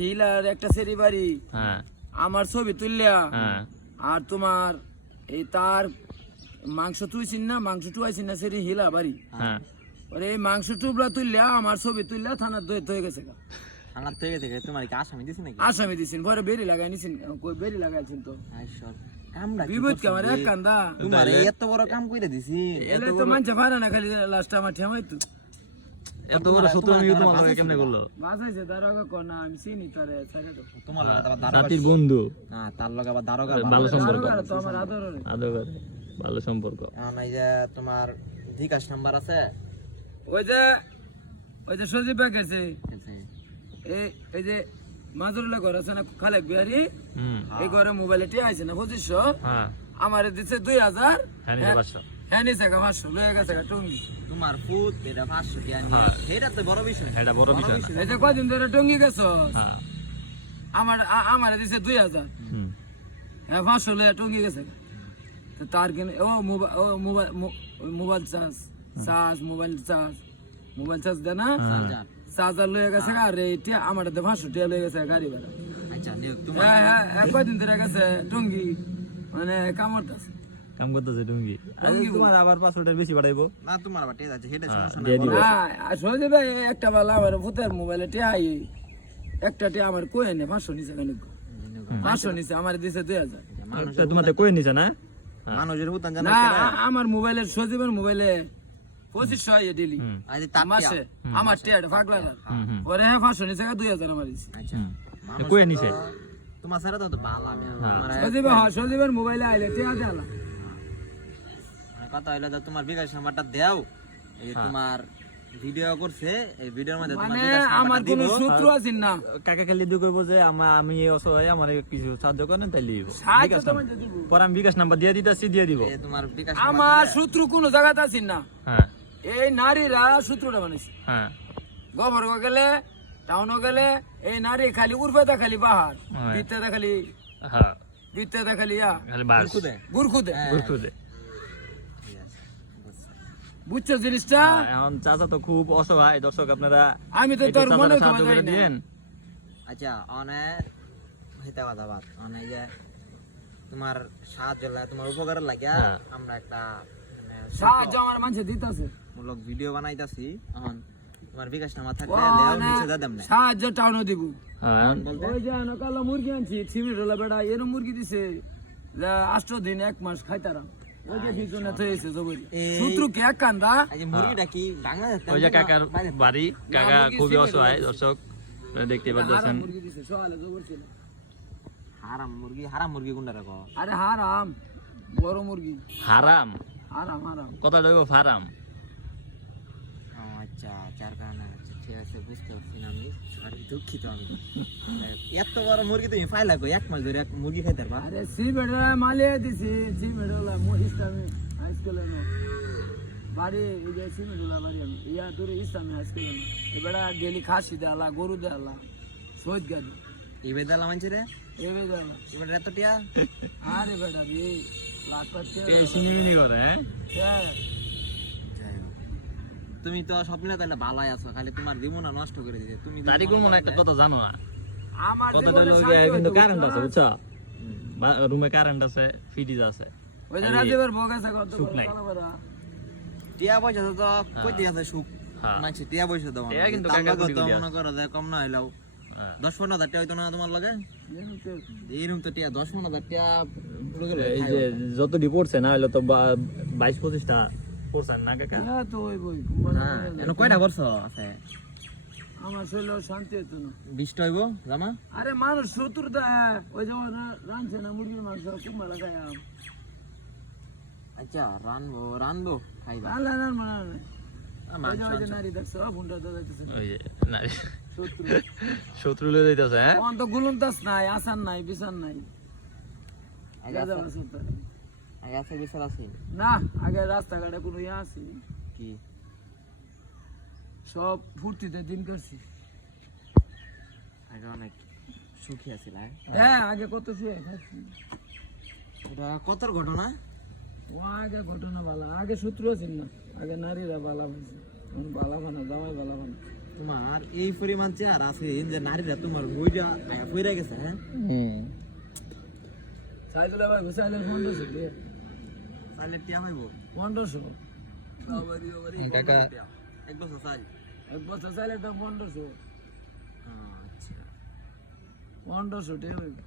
Hilaire একটা সেরি বাড়ি। হ্যাঁ। আমার ছবি তুললিয়া। হ্যাঁ। আর তোমার এই তার মাংস তুইছিন না মাংস টুয়াইছিন না সেরি হিলা বাড়ি। হ্যাঁ। ওরে এই মাংস টুবলা তুললিয়া আমার ছবি তুললিয়া থানার দই হয়ে গেছে থেকে থেকে তোমার কি আসামি দিছি নাকি? আসামি দিছেন পরে বেরি লাগাই নিছেন কই বেরি লাগাইছেন তো। আইসর বিভূত করছিস কামার এক কান্দা। তোমার এত বড় কাম কইরা দিছি এলে তো মানছে পারে না খালি লাস্ট আমার ঠেমাই তো এত বড় শত্রু আমি তোমার লগে কেমনে করল? বাসাইছে তার আগে আমি চিনি তারে ছেড়ে তোমার লগে আবার দারোগা জাতির বন্ধু। না তার লগে আবার দারোগা ভালো সম্পর্ক। তো আমার আদর আদর ভালো সম্পর্ক। এখন এই যে তোমার বিকাশ নাম্বার আছে? ওই যে ওই যে সজীব ভাই গেছে। এই এই যে ঘর আছে না খালেক বিহারি? হুম। এই ঘরে মোবাইলে টিয়া আছে না পঁচিশশো? হ্যাঁ। আমার দিচ্ছে দুই হাজার। হ্যাঁ নিজে পাঁচশো হ্যাঁ লয়ে গেছে টঙ্গি। তোমার ফুট এটা পাঁচশো টাকা এটা তো বড় বিষয়। এটা বড় বিষয়। এই কদিন ধরে টঙ্গি গেছ? হ্যাঁ। আমার আমার দিছে দুই হাজার। হ্যাঁ পাঁচশো লয়ে টঙ্গি গেছে তো তার কিনে ও মোবাইল ও mobile mobile charge charge mobile charge mobile charge দেয় না? চার্জার। লয়ে গেছে আর এই আমার দিতে পাঁচশো টিয়া লয়ে গেছে গাড়ি ভাড়া। আচ্ছা হ্যাঁ হ্যাঁ হ্যাঁ কয়দিন ধরে গেছে টঙ্গি? মানে কামড়তেছে কাম করতেছে তোমার আবার পাঁচশোটার বেশি বাড়াইবো। না তোমার আবার ঠিক আছে সেটা সমস্যা নাই হ্যাঁ ভাই একটা বেলা আমার ভূতের মোবাইলে টিয়াই একটা টিয়া আমার কই নে পাঁচশো নিচে কেন পাঁচশো নিচে আমার দিছে দুই হাজার। কই নিছে না? মানুষের হুতান জানা না আমার মোবাইলের সজীবের মোবাইলে পঁচিশশো আইয়ে ডেলি মাসে আমার টিয়া পাগলা পরে হ্যাঁ পাঁচশো নিচে দুই হাজার আমার দিছে। আচ্ছা। হুম। কই নিছে। তোমার সারা তো ভালো আমি সজীব হ্যাঁ সজীবের মোবাইলে আইলে টিয়া দেলা কথা হইল যে তোমার বিকাশ নাম্বারটা দাও এই তোমার ভিডিও করছে এই ভিডিওর মধ্যে তোমার মানে বিকাশ আমার কোনো দিব। শত্রু আছেন না। কাকা খালি দিয়ে কইবো যে আমার আমি অসহায় আমার কিছু সাহায্য করেন সাহায্য তোমাকে দিব। পরে আমি বিকাশ নাম্বার দিয়ে দিতেছি দিয়ে দিব। এই তোমার বিকাশ আমার শত্রু কোনো জায়গাতে আছেন না। হ্যাঁ। এই নারীরা শত্রুটা বানাইছে। হ্যাঁ। গোবর গেলে টাউনও গেলে এই নারী খালি উর্ফেতা খালি বাহার হ্যাঁ। বিত্তেতা খালি হ্যাঁ। বিত্তেতা খালি ইয়া। খালি বাস। খুদে গুরখুদে। ঘুরতে দে বুঝছ জিনিসটা? এখন চাচা তো খুব অসহায় দর্শক আপনারা আমি তো তোর মনে সাহায্য করে দিয়েন। আচ্ছা অনেক হইতে কথা বাদ অনেক যে তোমার সাহায্য লাগে তোমার উপকারের লাগিয়া হ্যাঁ। আমরা একটা মানে সাহায্য আমার মানুষে দিতেছে। মূলক ভিডিও বানাইতাছি। এখন তোমার বিকাশ নাম্বার থাকলে দেও নিচে না। সাহায্য টাউনও দিব। হ্যাঁ। ওই যে কালো মুরগি আনছি হলো বেড়া এর মুরগি দিছে আষ্ট দিন এক মাস খাইতারাম। বাড়ি কাকা খুবই অসহায় দর্শক দেখতে হারাম মুরগি হারাম কোনটা রাখো আরে হারাম বড় মুরগি হারাম হারাম হারাম কথা ফারাম আচ্ছা চার ঠিক আছে বুঝতে পারছি না আমি সরি দুঃখিত আমি এত বড় মুরগি তুমি পাইলা কই এক মাস ধরে এক মুরগি খাইতে পারবা আরে সিমেন্ট মালিয়ে দিছি সিমেন্ট হলো ইসলামী হাই স্কুলে নো বাড়ি এই যে সিমেন্ট হলো বাড়ি আমি ইয়া দূরে ইসলামী হাই স্কুলে নো এবারে ডেলি খাসি দেয়ালা গরু দেয়ালা সৈদ গাড়ি এই বেদালা মানছি রে এবে দেয়ালা এবার এত টিয়া আরে বেটা রে লাখ পাচ্ছে এই সিঙ্গিমিনি করে হ্যাঁ হ্যাঁ যাই হোক। তুমি তো স্বপ্নে তাহলে ভালাই আছো খালি তোমার জীবনটা নষ্ট করে দিতে তুমি তারিকুল মনে একটা কথা জানো না? আমার কথাটা জীবনে হলো কিন্তু কারেন্ট আছে বুঝছ? রুমে কারেন্ট আছে ফ্রিজ আছে। ওই যে রাজীবের ভোগ আছে কত সুখ নাই। টিয়া পয়সা তো কই দিয়ে আছে সুখ? হ্যাঁ। মানছি টিয়া পয়সা দাও টিয়া কিন্তু কাকা লগে কোটি তো কোটি মনে করো যে কম না হইলেও। হ্যাঁ। দশ পনেরো হাজার টাকা হইতো না তোমার লগে? জানো তো, এইরকম তো টিয়া দশ পনেরো হাজার টাকা এই যে যতটি পড়ছে না হলে তো বা- বাইশ পঁচিশটা পড়ছেন না কাকা হ্যাঁ তো ওই বই হ্যাঁ এখন কয়টা বছর আছে আমার শরীরে শান্তি হতো না বিশটা হইব জামা আরে মানুষ শত্রুতা ওই যেমন রা- রাঁধছে না মুরগির মাংস খুব ভালো আচ্ছা রানবো রানবো খাইবা রান্না না মানে আহ, ওই মাংস যে ওই যে আনছো। নারী দেখছ ফোনটা দাদাইতেছে ওই যে নারী শত্রু শত্রু লয়ে যাইতেছে হ্যাঁ তো গুলুমতাস নাই আসান নাই বিছান নাই আগে আছে- বিচার আছে? না আগে রাস্তাঘাটে কোনো ইয়ে আছে? কি? সব ফুর্তিতে দিন করছি। আগে অনেক সুখী আছিল হ্যাঁ? আগে কত শুয়ে খাচ্ছি এটা কতর ঘটনা? ও আগে ঘটনা বালা আগে শত্রু ছিল না। আগে নারীরা বালা এখন বালা বানা জামাই বালা বানা তোমার এই পরিমাণ চেয়ার আছে যে নারীরা তোমার বইটা আয়া ফইরা গেছে হ্যাঁ? সাইদুল্লাহ ভাই সাইলে পনেরোশো দিয়ে তাহলে টিয়া পাইবো পনেরোশো। কাকা। এক বছর চাই। এক বছর চাইলে তো পনেরোশো। আচ্ছা। পনেরোশো টাকা হইবে।